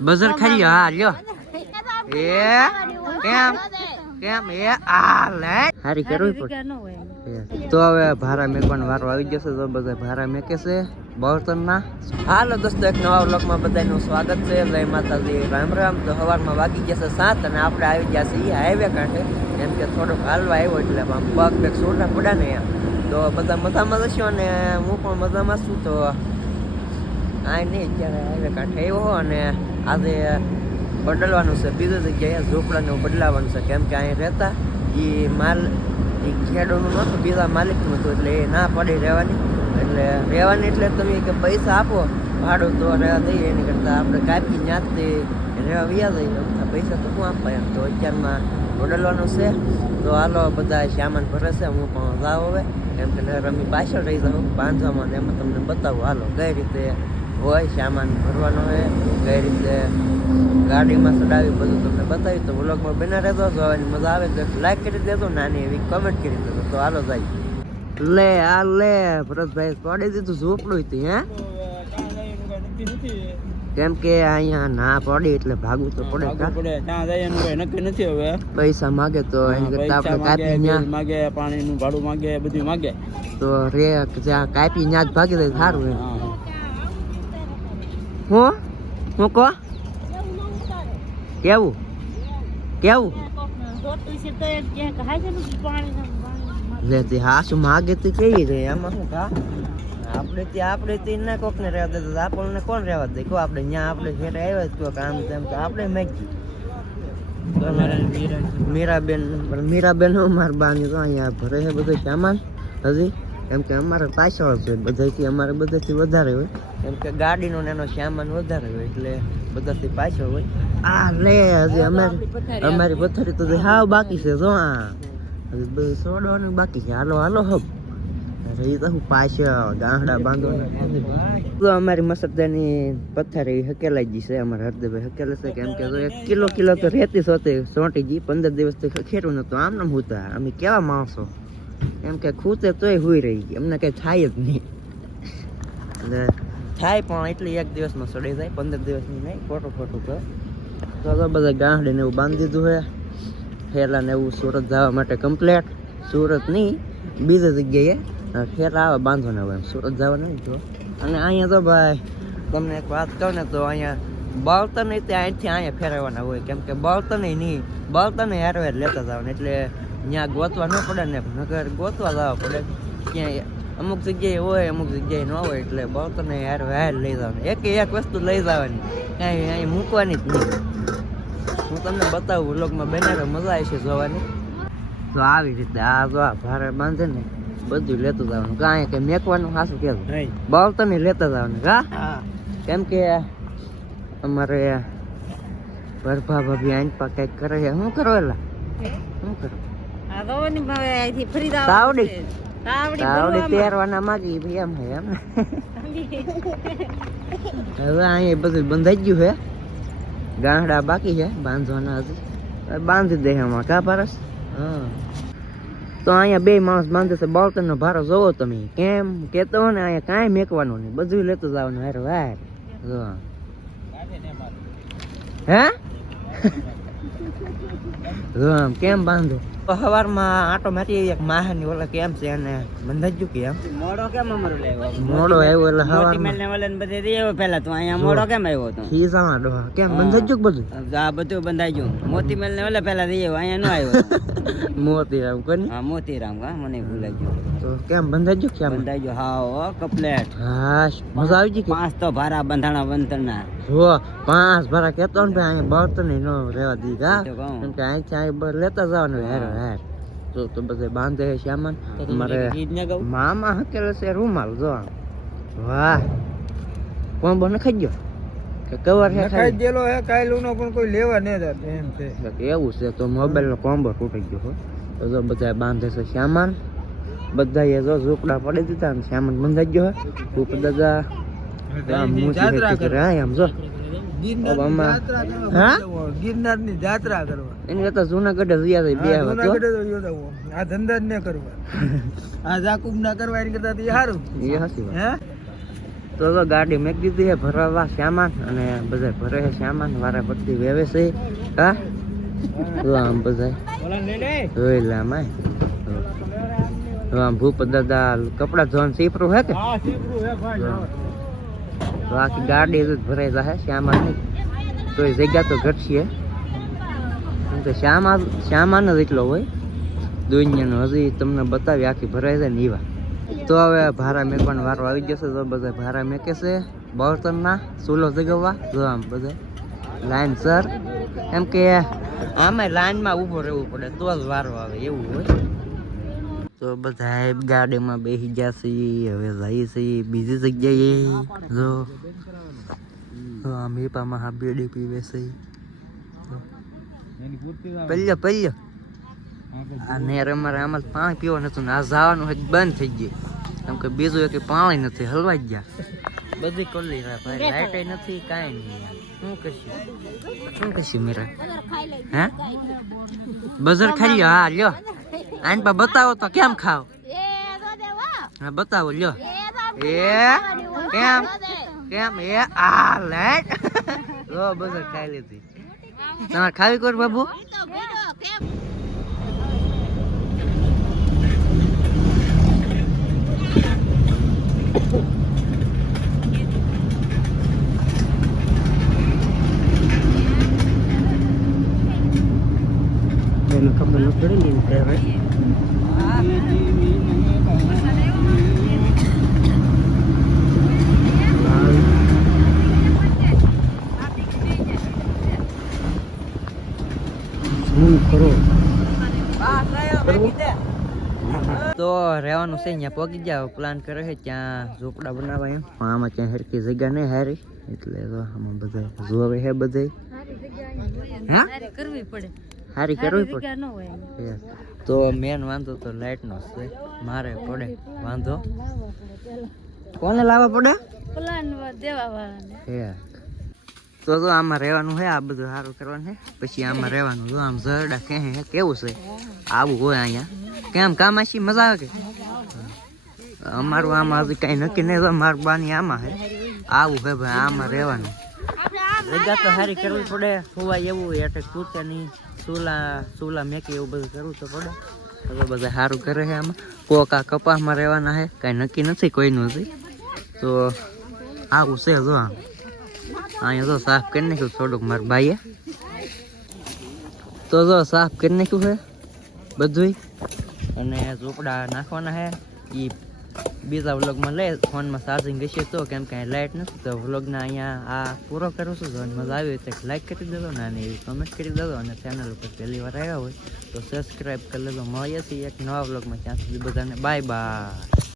બજાર ખરી હા લ્યો. એ કેમ? કેમ? એ આ લે. હારી કરવી પડે તો હવે ભારા મેકવાનો વારો આવી જશે તો બધા ભારા મેકે છે. હાલો દોસ્તો એક નવા વ્લોગમાં બધાનું સ્વાગત છે. જય માતાજી. રામ રામ. તો સવારમાં વાગી જશે સાત અને આપણે આવી ગયા છીએ હાઈવે કાંઠે. એમ કે થોડોક હાલવા આવ્યો એટલે આમ પગ બેગ સોટા પડ્યા ને એમ. તો બધા મજામાં જશો અને હું પણ મજામાં છું. તો આ નહીં અત્યારે હાઈવે કાંઠે આવ્યો અને આજે બદલવાનું છે. બીજી જગ્યાએ ઝૂંપડાને બદલાવાનું છે. કેમ કે અહીં રહેતા એ માલ, એ ખેડૂતનું નહોતું, બીજા માલિકનું હતું. એટલે એ ના પડી રહેવાની. એટલે રહેવાની એટલે તમે કે પૈસા આપો, ભાડું તો રહેવા દઈએ. એની કરતાં આપણે કાપી ન્યાજથી રહેવા વ્યા જઈએ. આ પૈસા તો શું આપવા એમ? તો અત્યારમાં બદલવાનું છે. તો હાલો, બધા સામાન ભરે છે. હું પણ જાવ હવે. કેમ કે રમી પાછળ રહી જાઉં. બાંધવામાં એમાં તમને બતાવું. હાલો, કઈ રીતે હોય સામાન ભરવાનો હોય કઈ રીતે ગાડીમાં ચડાવી બધું તમને બતાવી તો વ્લોગમાં બના રહેજો જોવાની મજા આવે તો લાઈક કરી દેજો નાની એવી કમેન્ટ કરી દેજો. તો હાલો જાય. લે આ લે ભરતભાઈ પડી દીધું ઝોપડું હતી હે? કેમ કે અહીંયા ના પડી એટલે ભાગવું તો પડે ત્યાં જાય એનું કઈ નક્કી નથી હવે. પૈસા માગે તો એની કરતા આપણે કાપી માગે પાણીનું ભાડું માગે બધું માગે. તો રે જ્યાં કાપી ન્યા જ ભાગી જાય સારું એમ. હા. હું કહો? કેવું? કેવું? લે, તે હા, શું માગે તો કેવી રે? આમાં શું કા? આપણે ત્યાં આપણે તે કોક ને રહેવા દે આપણને કોણ રહેવા દે? આપણે ત્યાં આપણે ઘેરે આવ્યા જ કામ તેમ તો આપણે મેગી મીરાબેન મીરાબેન માર બાની તો અહીંયા ભરે છે બધું સામાન. હજી? કેમ કે અમારે પાછળ છે, બધાથી અમારે બધાથી વધારે હોય. કેમ કે ગાડીનો એનો સામાન વધારે હોય, એટલે બધાથી પાછળ હોય. આ લે, હજી અમારી અમારી પથારી તો હાવ બાકી છે, જો આ. હજી બધું સોડવાનું બાકી છે. હાલો હાલો હબ તો હું પાછળ ગાંહડા બાંધો તો અમારી મસરદાની પથારી હકેલાઈ ગઈ છે, અમારા હરદેભાઈ છે. કેમ એક કિલો કિલો તો રહેતી સોતે સોંટી ગઈ, પંદર દિવસથી ખેડું નતું આમ નામ હુતા અમે કેવા માણસો? એમ કે ખૂતે તોય હોઈ રહી ગઈ. અમને કઈ થાય જ નહીં. એટલે થાય પણ એટલી એક દિવસમાં સડી જાય, પંદર દિવસની નહીં, ખોટું ખોટું કર તો તો બધા ગાંઠડીને એવું બાંધી દીધું છે ઠેલા ને એવું સુરત જવા માટે કમ્પ્લેટ સુરત નહીં, બીજી જગ્યાએ ઠેલા આવે બાંધો ને એમ. સુરત જવા નહીં જો. અને અહીંયા તો ભાઈ, તમને એક વાત કહું ને તો અહીંયા બળતણ તે અહીંથી અહીંયા ફેરવવાના હોય. કેમ કે બળતણ નહીં, બળતણ હારવે લેતા જવાનું. એટલે ત્યાં ગોતવા ન પડે ને નગર ગોતવા લાવવા પડે. ક્યાંય અમુક જગ્યાએ હોય અમુક જગ્યાએ ન હોય એટલે બળતરને યાર હાર લઈ જવાનું. એક એક વસ્તુ લઈ જવાની. કાંઈ અહીં મૂકવાની જ નહીં. હું તમને બતાવું વ્લોગમાં બનાવે મજા આવશે છે જોવાની. તો આવી રીતે આ જો આ ભારે બાંધે ને બધું લેતું જવાનું. કાંઈ કંઈ મેકવાનું સાસું કેવું. બળતણ લેતા જવાનું કા હા. કેમ કે અમારે ભરભા ભાભી પા કંઈક કરે છે. શું કરો એલા? શું કરો? તાવડી. તાવડી તૈરવાના માગી ભાઈ એમ હે એમ. હવે અહીંયા બધું બંધાઈ ગયું છે. ગાંઠડા બાકી છે બાંધવાના હજી. બાંધી દે એમાં કા પારસ? હા. તો અહીંયા બે માણસ બાંધે છે બળતણનો ભારો જોવો તમે. કેમ? કેતો ને અહીંયા કાંઈ મેકવાનું નહીં. બધું લેતો જવાનું. હારે વાર જો. હે? જો કેમ બાંધો? સવારમાં આટો મારી એક માહની ઓલા કેમ છે અને બંધાઈ કે એમ? મોડો કેમ અમારું લેવો મોડો આવ્યો એટલે મોતી સવારમાં મેલ ને વલન બધે રહી આવ્યો પહેલા તો. અહીંયા મોડો કેમ આવ્યો તો ઈ ડોહા. કેમ બંધાઈ ગયું બધું? આ બધું બંધાઈ ગયું. મોતી મેલ ને વલે પહેલા રહી આવ્યો અહીંયા નો આવ્યો. મોતી રામ કોની? હા મોતીરામ હા મને ભૂલાઈ ગયું. તો કેમ બંધાઈ ગયું કેમ બંધાઈ ગયો હા હો કપલેટ. હા મજા આવી ગઈ પાંચ તો ભારા બંધાણા બંધના જો પાંચ ભરા કેતો ને ભાઈ અહીંયા નહીં ન રહેવા દી કા તો કહું. કેમ કે અહીં બ- લેતા જવાનું હેર હેર. તો તો બધે બાંધે છે સામાન મારે ને મામા હકેલો છે રૂમાલ જો. વાહ. કોણ બને ખાઈ ગયો? કે કવર હે ખાલી? દેલો હે કાયલું નો પણ કોઈ લેવા નહીં જાત એમ છે. એવું છે તો મોબાઈલ નો કોમ્બો તૂટી ગયો હો. તો બધા બાંધે છે સામાન બધા એ જો ઝૂંપડા પડી દીધા અને સામાન બંધાઈ ગયો ઉપર દાદા આમ મૂછી હેઠી કરે, હા, આમ જો. હવે આમાં- હા? ગિરનારની જાત્રા કરવા. એને કરતા જુનાગઢ જઈ આવે બે આવે તો આ ધંધા જ ન કરવા. આ જાકુબ ના કરવા એની કરતા તો ઈ સારું એ હાસી વાત. હે? તો તો ગાડી મેક દીધી છે ભરવા સામાન અને બધા ભરે છે સામાન વારા પડતી વેવે છે. હા? તો આમ બધા જોઈ લે આમાં તો આમ ભૂપ દાદા કપડા ધોવાનું સીપરું હે કે? તો આખી ગાડી જ ભરાઈ જશે શ્યામા નહીં તો એ જગ્યા તો ઘટશે. કેમ શ્યામા સામાન જ એટલો હોય. દુનિયાનો. હજી તમને બતાવી આખી ભરાઈ જાય ને એવા તો હવે ભારા મેકવાનો વારો આવી જશે તો બધા ભારા મેકે છે. બળતણના ચૂલો જગાવવા. જો આમ બધા લાઈન સર. એમ કે આમાં લાઈનમાં ઊભો રહેવું પડે તો જ વારો આવે એવું હોય. તો બધા ગાડીમાં બેસી છીએ હવે જઈ છે બીજી જગ્યાએ જો. તો પામાં હા બેડી પીવે છે. આ નેર અમારે આમાં તો પાણી પીવાનું હતું ને આ જવાનું બંધ થઈ ગયું. કેમ કે બીજું એક પાણી નથી હલવાઈ ગયા. બધી કોલી ભાઈ લાઈટ નથી કાંઈ નહીં શું કશું શું કશું મીરા? હે? બજાર ખાઈ હા લ્યો. આને પા બતાવો તો કેમ ખાવ? હા. બતાવો લ્યો. એ કેમ? કેમ? એ આ લાઈટ. લો બજાર ખાઈ લીધી. તમારે ખાવી કોર બાબુ? એને ખબર ન પડી ને ત્યારે શું કરો તો રહેવાનું છે અહીંયા પહોંચી જાવ પ્લાન કરે છે ત્યાં ઝોપડા બનાવવા એમ. પણ આમાં ક્યાં હરકી જગ્યા નહીં હારી. એટલે આમાં બધા જોવે છે બધે હા? કરવી પડે. હારી કરવી પડે. તો મેન વાંધો તો લાઈટ નો છે. મારે પડે. વાંધો? કોને લાવવા પડે? તો તો આમાં રહેવાનું છે આ બધું સારું કરવાનું છે પછી આમાં રહેવાનું જો આમ ઝરડા કે હે કેવું છે? આવું હોય અહીંયા. કેમ કામ આશી મજા આવે કે? અમારું આમાં હજી કઈ નક્કી નહીં મારું બાની આમાં છે આવું છે ભાઈ આમાં રહેવાનું. જગ્યા તો સારી કરવી પડે. હોવાય એવું એટલે તૂટે નહીં. ચૂલા ચૂલા મેકી એવું બધું કરવું તો પડે. હવે બધા સારું કરે છે આમાં. કોક આ કપાસમાં રહેવાના છે, કાંઈ નક્કી નથી, કોઈનું નથી તો આવું છે જો આમ. અહીંયા તો સાફ કરી નાખ્યું થોડુંક મારા ભાઈએ. તો જો સાફ કરી નાખ્યું છે બધું અને ઝૂંપડા નાખવાના છે એ બીજા વ્લોગમાં લઈ ફોનમાં ચાર્જિંગ હશે તો કેમ કે લાઇટ નથી, તો વ્લોગના અહીંયા આ પૂરો કરું છું. જો મજા આવી હોય તો લાઈક કરી દેજો ને અને એવી કમેન્ટ કરી દેજો અને ચેનલ ઉપર પહેલી વાર આવ્યા હોય તો સબસ્ક્રાઈબ કરી લેજો. મળીએ છીએ એક નવા વ્લોગમાં. ત્યાં સુધી બધાને બાય બાય